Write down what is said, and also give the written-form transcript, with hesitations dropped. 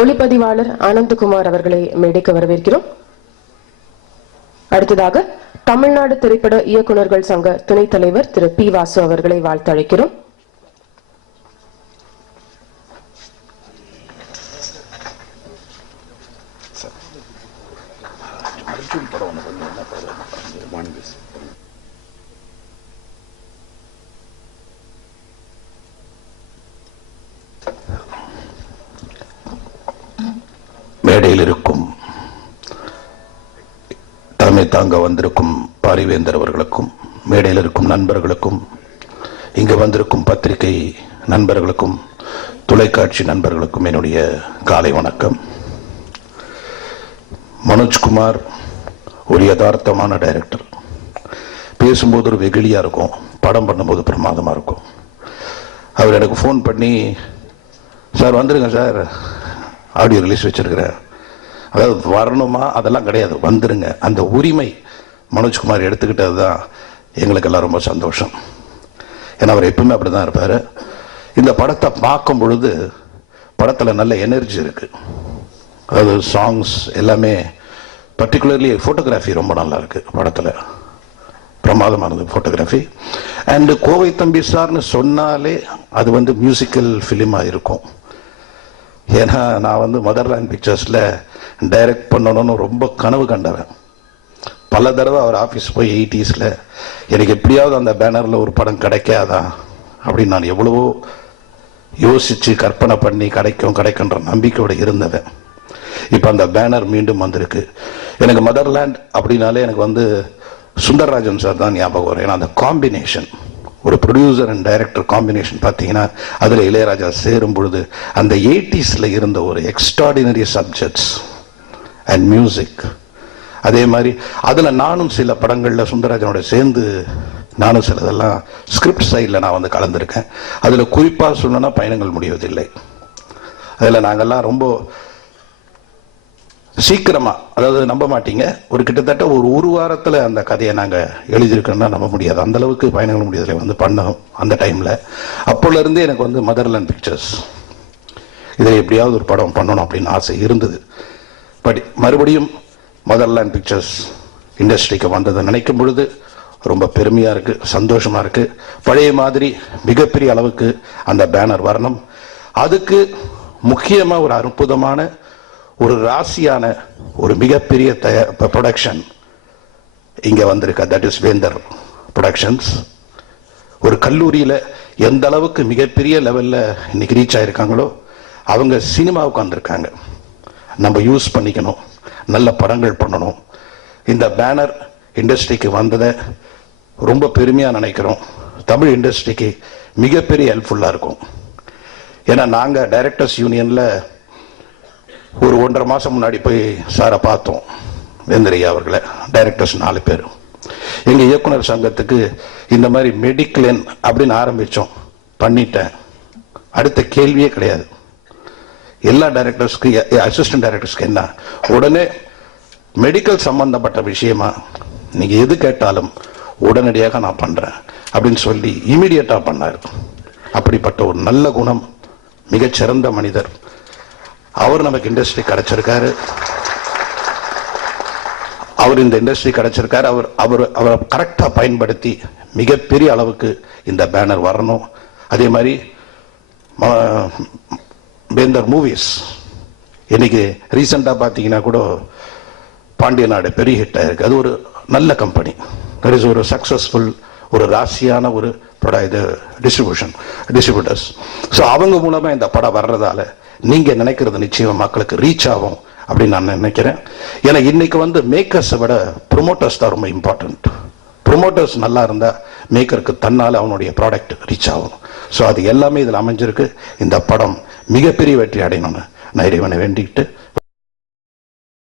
ஒளிப்பதிவாளர் ஆனந்தகுமார் அவர்களை மேடைக்கு வரவேற்கிறோம். அடுத்ததாக தமிழ்நாடு திரைப்பட இயக்குநர்கள் சங்க துணைத் தலைவர் திரு பி வாசு அவர்களை வாழ்த்தழைக்கிறோம். மேடையில் இருக்கும் தலைமை தாங்க வந்திருக்கும் பாரிவேந்தர் அவர்களுக்கும், மேடையில் இருக்கும் நண்பர்களுக்கும், இங்கு வந்திருக்கும் பத்திரிகை நண்பர்களுக்கும், தொலைக்காட்சி நண்பர்களுக்கும் என்னுடைய காலை வணக்கம். மனோஜ்குமார் ஒரு யதார்த்தமான டைரக்டர். பேசும்போது ஒரு வெகுளியா இருக்கும், படம் பண்ணும்போது பிரமாதமா இருக்கும். அவர் எனக்கு ஃபோன் பண்ணி, சார் வந்துருங்க சார், ஆடியோ ரிலீஸ் வச்சிருக்கிறேன், அதாவது வரணுமா அதெல்லாம் கிடையாது, வந்துருங்க, அந்த உரிமை மனோஜ்குமார் எடுத்துக்கிட்டது தான் எங்களுக்கெல்லாம் ரொம்ப சந்தோஷம். ஏன்னா அவர் எப்பவுமே அப்படி தான் இருப்பார். இந்த படத்தை பார்க்கும் பொழுது படத்தில் நல்ல எனர்ஜி இருக்கு. அதாவது சாங்ஸ் எல்லாமே, பர்டிகுலர்லி ஃபோட்டோகிராஃபி ரொம்ப நல்லா இருக்கு படத்தில், பிரமாதமானது ஃபோட்டோகிராஃபி. அண்டு கோவை தம்பி சார்னு சொன்னாலே அது மியூசிக்கல் ஃபிலிமாக இருக்கும். ஏன்னா நான் மதர்லேண்ட் பிக்சர்ஸில் டைரக்ட் பண்ணணும்னு ரொம்ப கனவு கண்டவன். பல தடவை அவர் ஆஃபீஸ் போய் 80s எனக்கு எப்படியாவது அந்த பேனரில் ஒரு படம் கிடைக்காதா அப்படின்னு நான் எவ்வளவோ யோசித்து கற்பனை பண்ணி கிடைக்குன்ற நம்பிக்கையோடு இருந்தவன். இப்போ அந்த பேனர் மீண்டும் வந்திருக்கு. எனக்கு மதர்லேண்ட் அப்படின்னாலே எனக்கு சுந்தரராஜன் சார் தான் ஞாபகம் வரும். ஏன்னா அந்த காம்பினேஷன், ஒரு ப்ரொடியூசர் அண்ட் டைரக்டர் காம்பினேஷன் பார்த்தீங்கன்னா அதில் இளையராஜா சேரும் பொழுது அந்த 80s இருந்த ஒரு எக்ஸ்ட்ராடினரி சப்ஜெக்ட்ஸ் அண்ட் மியூசிக். அதே மாதிரி அதில் நானும் சில படங்களில் சுந்தரராஜனோட சேர்ந்து நானும் சிலதெல்லாம் ஸ்கிரிப்ட் சைடில் நான் கலந்துருக்கேன். அதில் குறிப்பாக சொல்லணும்னா பயணங்கள் முடிவதில்லை. அதில் நாங்கள்லாம் ரொம்ப சீக்கிரமாக, அதாவது நம்ப மாட்டீங்க, கிட்டத்தட்ட ஒரு வாரத்தில் அந்த கதையை நாங்கள் எழுதியிருக்கோம்னா நம்ப முடியாது. அந்த அளவுக்கு பயணங்கள் முடிவதில்லை பண்ணோம் அந்த டைமில். அப்போலேருந்தே எனக்கு மதர்லேண்ட் பிக்சர்ஸ் இதில் எப்படியாவது ஒரு படம் பண்ணணும் அப்படின்னு ஆசை இருந்தது. பட் மறுபடியும் மதர்லேண்ட் பிக்சர்ஸ் இண்டஸ்ட்ரிக்கு வந்ததை நினைக்கும் பொழுது ரொம்ப பெருமையாக இருக்குது, சந்தோஷமாக இருக்குது. பழைய மாதிரி மிகப்பெரிய அளவுக்கு அந்த பேனர் வரணும். அதுக்கு முக்கியமாக ஒரு அற்புதமான ஒரு ராசியான ஒரு மிகப்பெரிய ப்ரொடக்ஷன் இங்கே வந்திருக்க, தட் இஸ் வேந்தர் ப்ரொடக்ஷன்ஸ். ஒரு கல்லூரியில் எந்த அளவுக்கு மிகப்பெரிய லெவலில் இன்னைக்கு ரீச் ஆகிருக்காங்களோ அவங்க சினிமாவுக்கு வந்திருக்காங்க. நம்ம யூஸ் பண்ணிக்கணும், நல்ல படங்கள் பண்ணணும். இந்த பேனர் இண்டஸ்ட்ரிக்கு வந்ததை ரொம்ப பெருமையாக நினைக்கிறோம். தமிழ் இண்டஸ்ட்ரிக்கு மிகப்பெரிய ஹெல்ப்ஃபுல்லாக இருக்கும். ஏன்னா நாங்கள் டைரக்டர்ஸ் யூனியனில் ஒரு 1.5 மாதம் முன்னாடி போய் சாரை பார்த்தோம், வேந்தரையா அவர்களை, டைரக்டர்ஸ் 4 பேர். எங்கள் இயக்குனர் சங்கத்துக்கு இந்த மாதிரி மெடிக்ளேன் அப்படின்னு ஆரம்பித்தோம், பண்ணிட்டேன். அடுத்த கேள்வியே கிடையாது. எல்லா டைரக்டர்ஸ்க்கு, அசிஸ்டன்ட் டைரக்டர்ஸ்க்கு என்ன, உடனே மெடிக்கல் சம்பந்தப்பட்ட விஷயமா நீங்கள் எது கேட்டாலும் உடனடியாக நான் பண்ணுறேன் அப்படின்னு சொல்லி இமீடியட்டாக பண்ணார். அப்படிப்பட்ட ஒரு நல்ல குணம், மிகச்சிறந்த மனிதர் அவர். நமக்கு இண்டஸ்ட்ரி கிடைச்சிருக்காரு. அவர் இந்த இண்டஸ்ட்ரி கிடைச்சிருக்காரு. அவரை கரெக்டாக பயன்படுத்தி மிகப்பெரிய அளவுக்கு இந்த பேனர் வரணும். அதே மாதிரி வேந்தர் மூவிஸ் இன்னைக்கு ரீசெண்டாக பார்த்தீங்கன்னா கூட பாண்டிய நாடு பெரிய ஹிட் ஆயிருக்கு. அது ஒரு நல்ல கம்பெனி, தட் இஸ் ஒரு சக்சஸ்ஃபுல், ஒரு ராசியான ஒரு இது டிஸ்ட்ரிபியூட்டர்ஸ். ஸோ அவங்க மூலமாக இந்த படம் வர்றதால நீங்கள் நினைக்கிறது நிச்சயம் மக்களுக்கு ரீச் ஆகும் அப்படின்னு நான் நினைக்கிறேன். ஏன்னா இன்னைக்கு மேக்கர்ஸை விட ப்ரொமோட்டர்ஸ் தான் ரொம்ப இம்பார்ட்டன்ட். ப்ரொமோட்டர்ஸ் நல்லா இருந்தால் மேக்கருக்கு தன்னால் அவனுடைய ப்ராடக்ட் ரீச் ஆகும். ஸோ அது எல்லாமே இதில் அமைஞ்சிருக்கு. இந்த படம் மிகப்பெரிய வெற்றி அடையணும்னு நான் இறைவனை வேண்டிக்கிட்டு